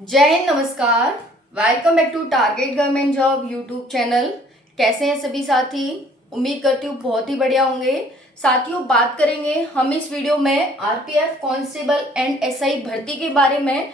जय हिंद, नमस्कार। Welcome back to Target Government Job YouTube channel. कैसे हैं सभी साथी? उम्मीद करती हूँ बहुत ही बढ़िया होंगे। साथियों, बात करेंगे हम इस वीडियो में आरपीएफ कांस्टेबल एंड एसआई भर्ती के बारे में।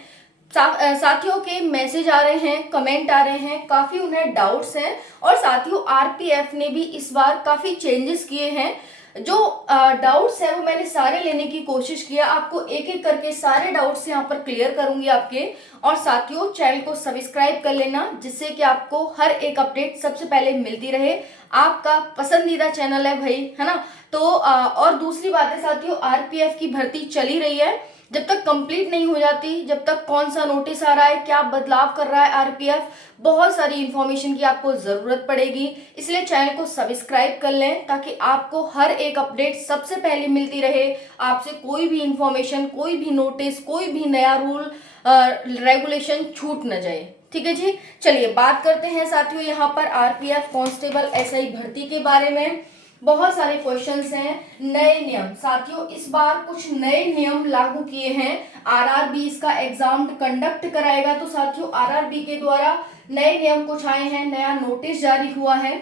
साथियों के मैसेज आ रहे हैं, कमेंट आ रहे हैं, काफी उन्हें डाउट्स हैं। और साथियों, आरपीएफ ने भी इस बार काफी चेंजेस किए हैं। जो डाउट्स है वो मैंने सारे लेने की कोशिश किया, आपको एक एक करके सारे डाउट्स यहाँ पर क्लियर करूंगी आपके। और साथियों, चैनल को सब्सक्राइब कर लेना, जिससे कि आपको हर एक अपडेट सबसे पहले मिलती रहे। आपका पसंदीदा चैनल है भाई, है ना। तो और दूसरी बात है साथियों, आरपीएफ की भर्ती चली रही है। जब तक कंप्लीट नहीं हो जाती, जब तक कौन सा नोटिस आ रहा है, क्या बदलाव कर रहा है आरपीएफ, बहुत सारी इंफॉर्मेशन की आपको जरूरत पड़ेगी। इसलिए चैनल को सब्सक्राइब कर लें, ताकि आपको हर एक अपडेट सबसे पहले मिलती रहे। आपसे कोई भी इंफॉर्मेशन, कोई भी नोटिस, कोई भी नया रूल रेगुलेशन छूट न जाए। ठीक है जी। चलिए बात करते हैं साथियों यहाँ पर आरपीएफ कांस्टेबल एसआई भर्ती के बारे में। बहुत सारे क्वेश्चंस हैं। नए नियम साथियों, इस बार कुछ नए नियम लागू किए हैं। आरआरबी इसका एग्जाम कंडक्ट कराएगा। तो साथियों, आरआरबी के द्वारा नए नियम कुछ आए हैं, नया नोटिस जारी हुआ है।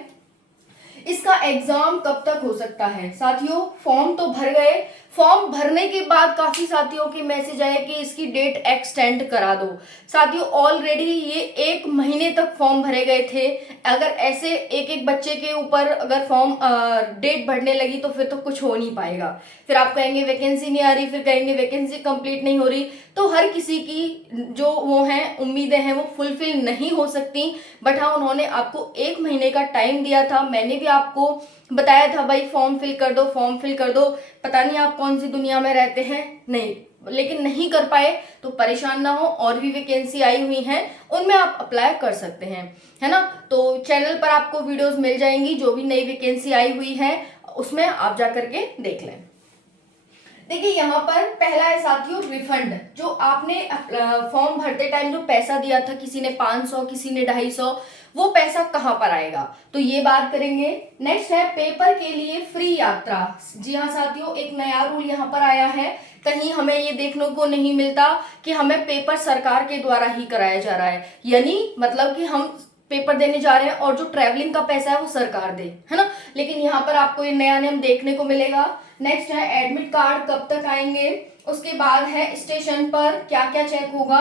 इसका एग्जाम कब तक हो सकता है साथियों? फॉर्म तो भर गए, फॉर्म भरने के बाद काफी साथियों के मैसेज आए कि इसकी डेट एक्सटेंड करा दो। साथियों, ऑलरेडी ये 1 महीने तक फॉर्म भरे गए थे। अगर ऐसे एक एक बच्चे के ऊपर अगर फॉर्म डेट बढ़ने लगी तो फिर तो कुछ हो नहीं पाएगा। फिर आप कहेंगे वैकेंसी नहीं आ रही, फिर कहेंगे वैकेंसी कंप्लीट नहीं हो रही। तो हर किसी की जो वो हैं उम्मीदें हैं वो फुलफिल नहीं हो सकती। बट हाँ, उन्होंने आपको 1 महीने का टाइम दिया था। मैंने भी आपको बताया था भाई, फॉर्म फिल कर दो, फॉर्म फिल कर दो। पता नहीं आप कौन सी दुनिया में रहते हैं, नहीं, लेकिन नहीं कर पाए तो परेशान ना हो। और भी वैकेंसी आई हुई हैं, उनमें आप अप्लाई कर सकते हैं, है ना। तो चैनल पर आपको वीडियोस मिल जाएंगी, जो भी नई वैकेंसी आई हुई है उसमें आप जा करके देख लें। देखिए यहाँ पर पहला है साथियों रिफंड। जो आपने फॉर्म भरते टाइम जो पैसा दिया था, किसी ने 500, किसी ने 250, वो पैसा कहाँ पर आएगा, तो ये बात करेंगे। नेक्स्ट है पेपर के लिए फ्री यात्रा। जी हाँ साथियों, एक नया रूल यहाँ पर आया है। कहीं हमें ये देखने को नहीं मिलता कि हमें पेपर सरकार के द्वारा ही कराया जा रहा है, यानी मतलब कि हम पेपर देने जा रहे हैं और जो ट्रैवलिंग का पैसा है वो सरकार दे, है ना। लेकिन यहाँ पर आपको ये नया नियम देखने को मिलेगा। नेक्स्ट है एडमिट कार्ड कब तक आएंगे। उसके बाद है स्टेशन पर क्या क्या चेक होगा।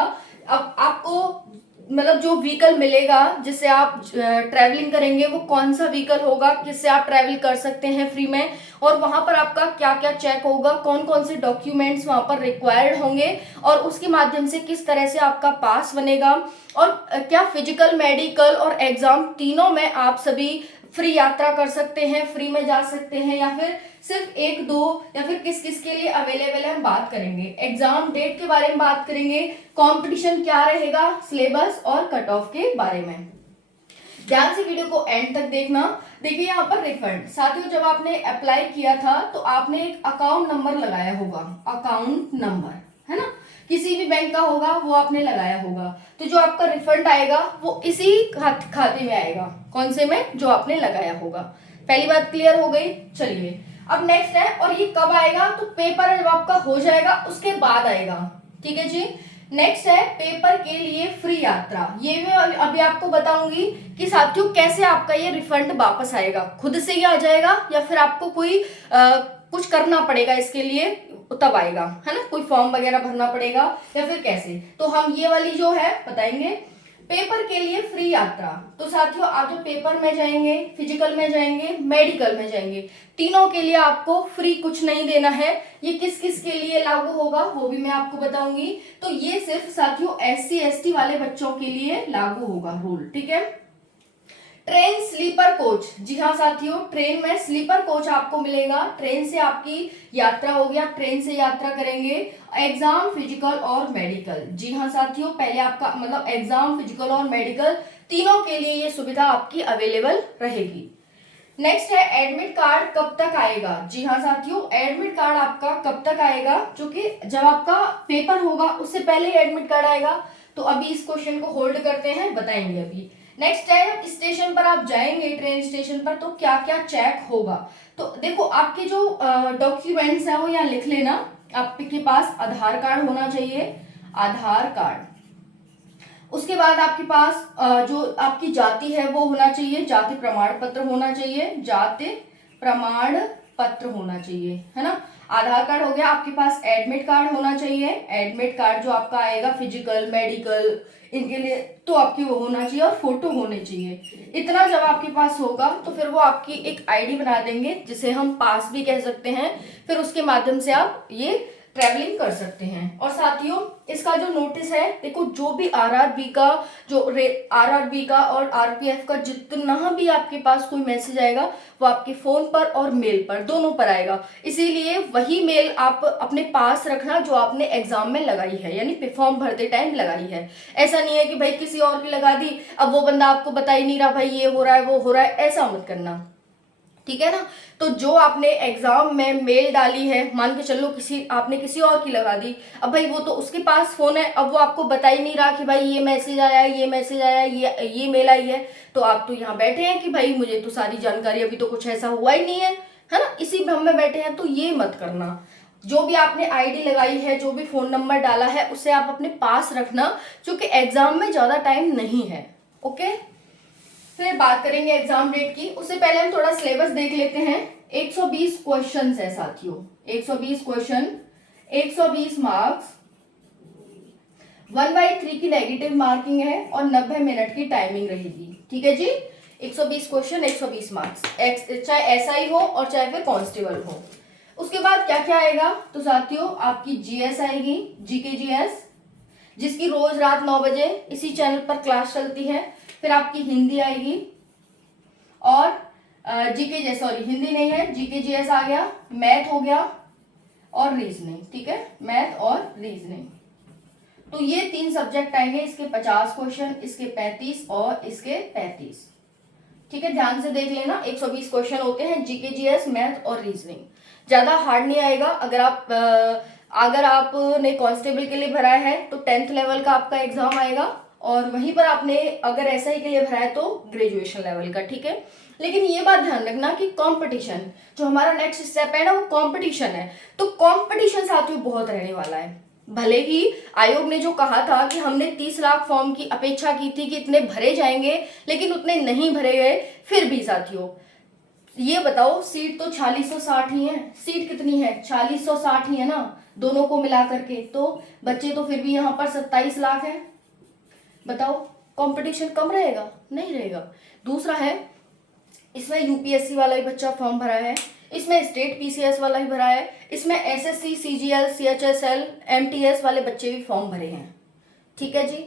अब आपको मतलब जो व्हीकल मिलेगा जिससे आप ट्रैवलिंग करेंगे, वो कौन सा व्हीकल होगा जिससे आप ट्रैवल कर सकते हैं फ्री में, और वहां पर आपका क्या क्या चेक होगा, कौन कौन से डॉक्यूमेंट्स वहां पर रिक्वायर्ड होंगे, और उसके माध्यम से किस तरह से आपका पास बनेगा। और क्या फिजिकल, मेडिकल और एग्जाम तीनों में आप सभी फ्री यात्रा कर सकते हैं, फ्री में जा सकते हैं, या फिर सिर्फ 1-2, या फिर किस किस के लिए अवेलेबल है, हम बात करेंगे। एग्जाम डेट के बारे में बात करेंगे, कंपटीशन क्या रहेगा, सिलेबस और कट ऑफ के बारे में। ध्यान से वीडियो को एंड तक देखना। देखिए यहाँ पर रिफंड साथियों, जब आपने अप्लाई किया था तो आपने एक अकाउंट नंबर लगाया होगा, अकाउंट नंबर, है ना, किसी भी बैंक का होगा वो आपने लगाया होगा। तो जो आपका रिफंड आएगा वो इसी खाते में आएगा, कौन से में, जो आपने लगाया होगा। पहली बात क्लियर हो गई। चलिए अब नेक्स्ट है, और ये कब आएगा, तो पेपर जब आपका हो जाएगा उसके बाद आएगा। ठीक है जी। नेक्स्ट है पेपर के लिए फ्री यात्रा। ये मैं अभी आपको बताऊंगी कि साथियों कैसे आपका ये रिफंड वापस आएगा, खुद से ही आ जाएगा या फिर आपको कोई कुछ करना पड़ेगा इसके लिए, तब आएगा, है ना, कोई फॉर्म वगैरह भरना पड़ेगा या फिर कैसे। तो हम ये वाली जो है बताएंगे। पेपर के लिए फ्री यात्रा, तो साथियों आप जो पेपर में जाएंगे, फिजिकल में जाएंगे, मेडिकल में जाएंगे, तीनों के लिए आपको फ्री कुछ नहीं देना है। ये किस किस के लिए लागू होगा वो भी मैं आपको बताऊंगी। तो ये सिर्फ साथियों SC ST वाले बच्चों के लिए लागू होगा रूल, ठीक है। ट्रेन स्लीपर कोच, जी हाँ साथियों, ट्रेन में स्लीपर कोच आपको मिलेगा। ट्रेन से आपकी यात्रा होगी, आप ट्रेन से यात्रा करेंगे। एग्जाम, फिजिकल और मेडिकल, जी हाँ साथियों, पहले आपका मतलब एग्जाम, फिजिकल और मेडिकल तीनों के लिए ये सुविधा आपकी अवेलेबल रहेगी। नेक्स्ट है एडमिट कार्ड कब तक आएगा। जी हाँ साथियों, एडमिट कार्ड आपका कब तक आएगा, जो कि जब आपका पेपर होगा उससे पहले एडमिट कार्ड आएगा। तो अभी इस क्वेश्चन को होल्ड करते हैं, बताएंगे अभी। नेक्स्ट है स्टेशन पर आप जाएंगे, ट्रेन स्टेशन पर, तो क्या क्या चेक होगा। तो देखो आपके जो डॉक्यूमेंट्स है वो यहाँ लिख लेना। आपके पास आधार कार्ड होना चाहिए, आधार कार्ड, उसके बाद आपके पास जो आपकी जाति है वो होना चाहिए, जाति प्रमाण पत्र होना चाहिए, जाति प्रमाण पत्र होना चाहिए, है ना। आधार कार्ड हो गया, आपके पास एडमिट कार्ड होना चाहिए, एडमिट कार्ड जो आपका आएगा फिजिकल मेडिकल इनके लिए तो आपकी वो होना चाहिए, और फोटो होने चाहिए। इतना जब आपके पास होगा तो फिर वो आपकी एक आईडी बना देंगे जिसे हम पास भी कह सकते हैं, फिर उसके माध्यम से आप ये ट्रैवलिंग कर सकते हैं। और साथियों इसका जो नोटिस है, देखो जो भी आरआरबी का आरआरबी का और आरपीएफ का जितना भी आपके पास कोई मैसेज आएगा वो आपके फोन पर और मेल पर दोनों पर आएगा, इसीलिए वही मेल आप अपने पास रखना जो आपने एग्जाम में लगाई है, यानी फॉर्म भरते टाइम लगाई है। ऐसा नहीं है कि भाई किसी और की लगा दी, अब वो बंदा आपको बता ही नहीं रहा भाई ये हो रहा है वो हो रहा है, ऐसा मत करना, ठीक है ना। तो जो आपने एग्जाम में मेल डाली है, मान के चलो आपने किसी और की लगा दी, अब भाई वो तो उसके पास फोन है, अब वो आपको बता ही नहीं रहा कि भाई ये मैसेज आया है, ये मैसेज आया है, ये मेल आई है, तो आप तो यहाँ बैठे हैं कि भाई मुझे तो सारी जानकारी, अभी तो कुछ ऐसा हुआ ही नहीं है ना, इसी भ्रम में बैठे हैं। तो ये मत करना, जो भी आपने आईडी लगाई है, जो भी फोन नंबर डाला है उसे आप अपने पास रखना, क्योंकि एग्जाम में ज्यादा टाइम नहीं है। ओके, फिर बात करेंगे एग्जाम डेट की, उससे पहले हम थोड़ा सिलेबस देख लेते हैं। 120 क्वेश्चन है साथियों, 120 क्वेश्चन, 120 मार्क्स, 1/3 की नेगेटिव मार्किंग है और 90 मिनट की टाइमिंग रहेगी, ठीक है जी। 120 क्वेश्चन, 120 मार्क्स, चाहे एसआई हो और चाहे फिर कांस्टेबल हो। उसके बाद क्या क्या आएगा, तो साथियों आपकी जीएस आएगी, जीके जीएस, जिसकी रोज रात 9 बजे इसी चैनल पर क्लास चलती है। फिर आपकी हिंदी आएगी और जीके सॉरी हिंदी नहीं है, जीके जीएस आ गया, मैथ हो गया और रीजनिंग, ठीक है, मैथ और रीजनिंग। तो ये 3 सब्जेक्ट आएंगे, इसके 50 क्वेश्चन, इसके 35 और इसके 35, ठीक है, ध्यान से देख लेना। 120 क्वेश्चन होते हैं, जीके जीएस मैथ और रीजनिंग, ज्यादा हार्ड नहीं आएगा। अगर आपने कांस्टेबल के लिए भरा है तो 10th लेवल का आपका एग्जाम आएगा, और वहीं पर आपने अगर एसआई के लिए भरा है तो ग्रेजुएशन लेवल का, ठीक है। लेकिन ये बात ध्यान रखना कि कंपटीशन जो हमारा नेक्स्ट स्टेप है ना, वो कंपटीशन है, तो कंपटीशन साथियों बहुत रहने वाला है। भले ही आयोग ने जो कहा था कि हमने 30 लाख फॉर्म की अपेक्षा की थी कि इतने भरे जाएंगे, लेकिन उतने नहीं भरे गए, फिर भी साथियों ये बताओ, सीट तो 4660 ही है, सीट कितनी है, 4660 ही है ना, दोनों को मिला करके, तो बच्चे तो फिर भी यहाँ पर 27 लाख है। बताओ कंपटीशन कम रहेगा, नहीं रहेगा। दूसरा है, इसमें यूपीएससी वाला ही बच्चा फॉर्म भरा है, इसमें स्टेट पीसीएस वाला ही भरा है, इसमें एसएससी सीजीएल सीएचएसएल एमटीएस वाले बच्चे भी फॉर्म भरे हैं, ठीक है जी।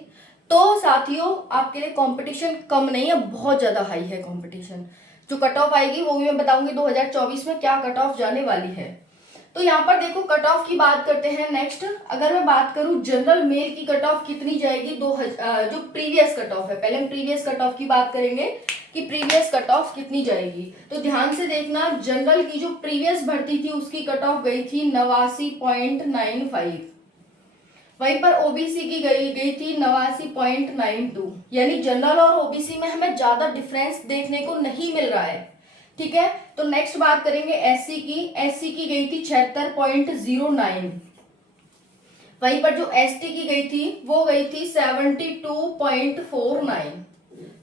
तो साथियों आपके लिए कंपटीशन कम नहीं है, बहुत ज्यादा हाई है कंपटीशन। जो कट ऑफ आएगी वो भी मैं बताऊंगी 2024 में क्या कट ऑफ जाने वाली है। तो यहाँ पर देखो कट ऑफ की बात करते हैं। नेक्स्ट अगर मैं बात करूं जनरल मेल की कट ऑफ कितनी जाएगी, जो प्रीवियस कट ऑफ है, पहले हम प्रीवियस कट ऑफ की बात करेंगे कि प्रीवियस कट ऑफ कितनी जाएगी। तो ध्यान से देखना, जनरल की जो प्रीवियस भर्ती थी उसकी कट ऑफ गई थी 89.95, वहीं पर ओबीसी की गई थी 89.92, यानी जनरल और ओबीसी में हमें ज्यादा डिफरेंस देखने को नहीं मिल रहा है, ठीक है। तो नेक्स्ट बात करेंगे एससी की, एससी की गई थी 76.09, वहीं पर जो एसटी की गई थी वो गई थी 72.49,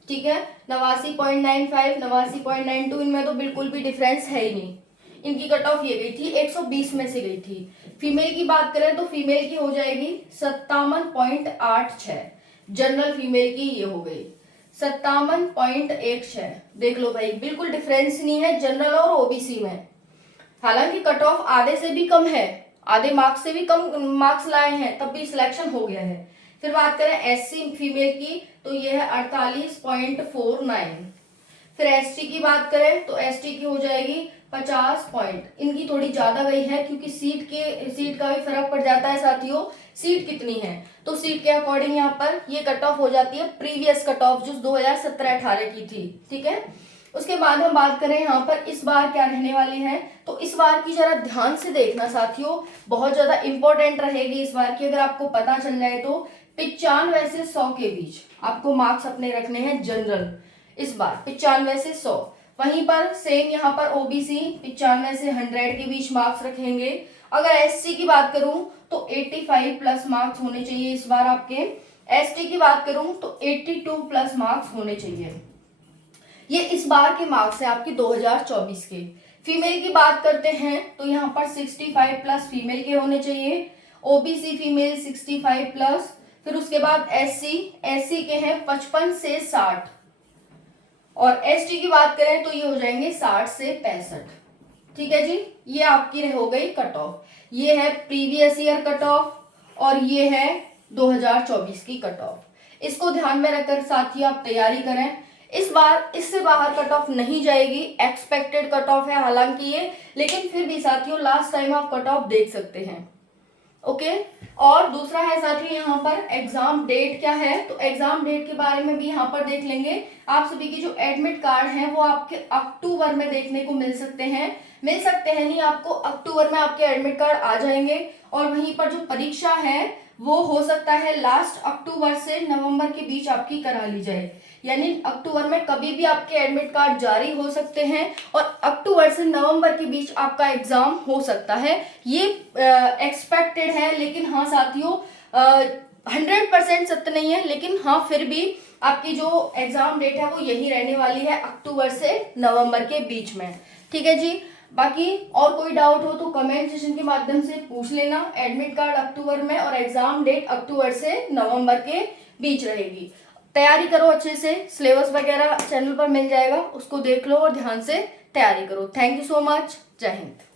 ठीक है। 89.95 89.92 इनमें तो बिल्कुल भी डिफरेंस है ही नहीं, इनकी कट ऑफ ये गई थी 120 में से गई थी। फीमेल की बात करें तो फीमेल की हो जाएगी 57.86, जनरल फीमेल की ये हो गई 57.16। देख लो भाई बिल्कुल डिफरेंस नहीं है जनरल और ओबीसी में, हालांकि कट ऑफ आधे से भी कम है, आधे मार्क्स से भी कम मार्क्स लाए हैं तब भी सिलेक्शन हो गया है। फिर बात करें एससी फीमेल की तो ये है 48.49। फिर एसटी की बात करें तो एसटी की हो जाएगी 50 पॉइंट, इनकी थोड़ी ज्यादा गई है क्योंकि सीट का भी फर्क पड़ जाता है साथियों, सीट कितनी है तो सीट के अकॉर्डिंग यहाँ पर ये कट ऑफ हो जाती है प्रीवियस कट ऑफ जो 2017-18 की थी, ठीक है। उसके बाद हम बात करें यहाँ पर इस बार क्या रहने वाली है, तो इस बार की जरा ध्यान से देखना साथियों, बहुत ज्यादा इंपॉर्टेंट रहेगी इस बार की। अगर आपको पता चल जाए तो 95 से 100 के बीच आपको मार्क्स अपने रखने हैं जनरल, इस बार 95 से 100। वहीं पर सेम यहाँ पर ओबीसी 95 से 100 के बीच मार्क्स रखेंगे। अगर एससी की बात करूं तो 85 प्लस मार्क्स होने चाहिए इस बार आपके, एसटी की बात करूं तो 82 प्लस मार्क्स होने चाहिए। ये इस बार के मार्क्स है आपके 2024 के। फीमेल की बात करते हैं तो यहाँ पर 65 प्लस फीमेल के होने चाहिए। ओबीसी फीमेल 65 प्लस, फिर उसके बाद एससी के हैं 55 से 60, और एसटी की बात करें तो ये हो जाएंगे 60 से 65। ठीक है जी, ये आपकी हो गई कट ऑफ। ये है प्रीवियस ईयर कट ऑफ और ये है 2024 की कट ऑफ। इसको ध्यान में रखकर साथियों आप तैयारी करें। इस बार इससे बाहर कट ऑफ नहीं जाएगी, एक्सपेक्टेड कट ऑफ है हालांकि ये, लेकिन फिर भी साथियों लास्ट टाइम आप कट ऑफ देख सकते हैं। ओके, और दूसरा है साथियों यहाँ पर एग्जाम डेट क्या है, तो एग्जाम डेट के बारे में भी यहाँ पर देख लेंगे। आप सभी के जो एडमिट कार्ड हैं वो आपके अक्टूबर में देखने को मिल सकते हैं, नहीं आपको अक्टूबर में आपके एडमिट कार्ड आ जाएंगे। और वहीं पर जो परीक्षा है वो हो सकता है लास्ट अक्टूबर से नवंबर के बीच आपकी करा ली जाए, यानी अक्टूबर में कभी भी आपके एडमिट कार्ड जारी हो सकते हैं और अक्टूबर से नवंबर के बीच आपका एग्जाम हो सकता है। ये एक्सपेक्टेड है, लेकिन हाँ साथियों 100% सत्य नहीं है, लेकिन हाँ फिर भी आपकी जो एग्जाम डेट है वो यही रहने वाली है, अक्टूबर से नवंबर के बीच में। ठीक है जी, बाकी और कोई डाउट हो तो कमेंट सेक्शन के माध्यम से पूछ लेना। एडमिट कार्ड अक्टूबर में और एग्जाम डेट अक्टूबर से नवंबर के बीच रहेगी। तैयारी करो अच्छे से, सिलेबस वगैरह चैनल पर मिल जाएगा, उसको देख लो और ध्यान से तैयारी करो। थैंक यू सो मच, जय हिंद।